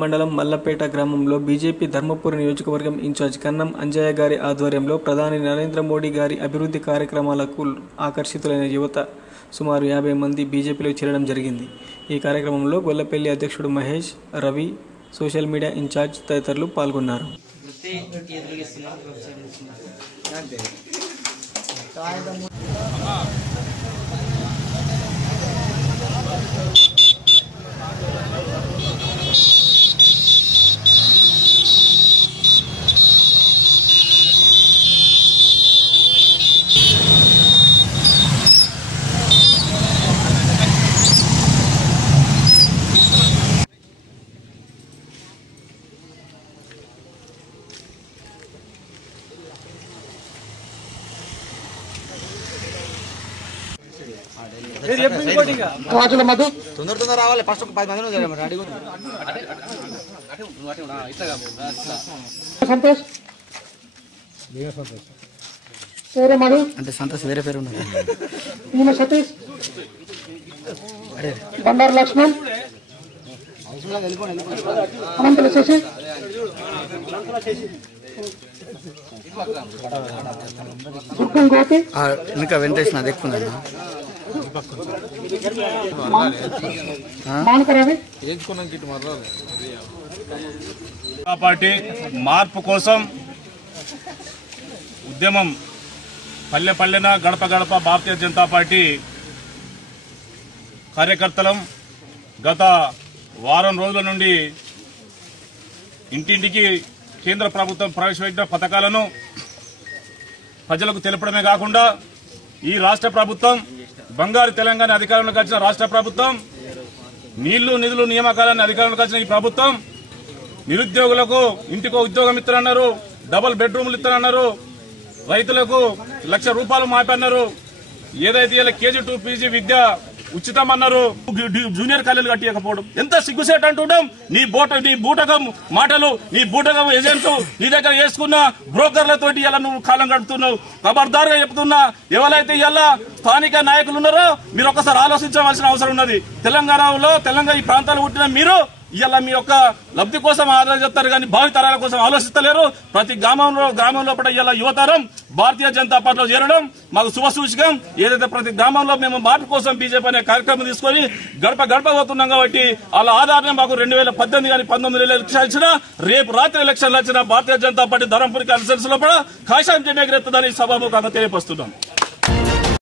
మండలం మల్లపేట గ్రామంలో బీజేపీ ధర్మపురి నియోజకవర్గం ఇన్ఛార్జ్ కన్నం అంజయ్య గారి ఆధ్వర్యంలో ప్రధాని నరేంద్ర మోడీ గారి అభివృద్ధి కార్యక్రమాలకు ఆకర్షితులైన యువత సుమారు యాభై మంది బీజేపీలో చేరడం జరిగింది. ఈ కార్యక్రమంలో గొల్లపల్లి అధ్యక్షుడు Mahesh Ravi social media in charge తదితరులు పాల్గొన్నారు. రాజుల మధు. తొందర తొందర రావాలి ఫస్ట్ ఒక పది మంది ఉన్నారు. సంతోష్? మధు? అంటే సంతోష్ వేరే పేరు ఉన్నది. ఈయన సతీష్? బండారు లక్ష్మణ్? అనంతల శశి? ఇంకా వెంకటేష్ నాది ఎక్కువ పార్టీ మార్పు కోసం ఉద్యమం పల్లె పల్లెన గడప గడప భారతీయ జనతా పార్టీ కార్యకర్తలం గత వారం రోజుల నుండి ఇంటింటికి కేంద్ర ప్రభుత్వం ప్రవేశపెట్టిన పథకాలను ప్రజలకు తెలపడమే కాకుండా ఈ రాష్ట్ర ప్రభుత్వం బంగారు తెలంగాణ అధికారంలోకి వచ్చిన రాష్ట్ర ప్రభుత్వం నీళ్ళు నిధులు నియామకాలను అధికారంలోకి వచ్చిన ఈ ప్రభుత్వం నిరుద్యోగులకు ఇంటికో ఉద్యోగం ఇస్తారన్నారు డబుల్ బెడ్రూమ్లు ఇస్తారన్నారు రైతులకు లక్ష రూపాయలు మాపన్నారు ఏదైతే ఇలా కేజీ టూ పీజీ విద్య ఉచితం అన్నారు జూనియర్ కాలేజీలు కట్టియకపోవడం. ఎంత సిగ్గుసేట్ అంటుండం? నీ బోట నీ బూటకం మాటలు నీ బూటకం ఏజెంట్ నీ దగ్గర వేసుకున్న బ్రోకర్లతోటి ఇలా నువ్వు కాలం గడుపుతున్నావు? ఖబర్దారుగా చెప్తున్నా ఎవరైతే ఇలా స్థానిక నాయకులు ఉన్నారో మీరు ఒకసారి ఆలోచించవలసిన అవసరం ఉన్నది. తెలంగాణలో తెలంగాణ ఈ ప్రాంతాలు పుట్టిన మీరు ఇవాళ మీ యొక్క లబ్ధి కోసం ఆలోచిస్తారు కానీ భావితరాల కోసం ఆలోచిస్తలేరు. ప్రతి గ్రామంలో గ్రామం లోపల ఇవాళ యువతరం భారతీయ జనతా పార్టీలో చేరడం మాకు శుభ సూచకం. ఏదైతే ప్రతి గ్రామంలో మేము మార్పు కోసం బీజేపీ అనే కార్యక్రమం తీసుకొని గడప గడప పోతున్నాం కాబట్టి వాళ్ళ ఆధారం మాకు రెండు వేల పద్దెనిమిది కానీ పంతొమ్మిది ఎలక్షన్ ఇచ్చినా రేపు రాత్రి ఎలక్షన్లు వచ్చిన భారతీయ జనతా పార్టీ ధరంపురి కాన్ఫరెన్స్ లోపల కాషాయం జెండా ఎగురెత్తుందని సభాముఖంగా తెలియపరుస్తున్నాం.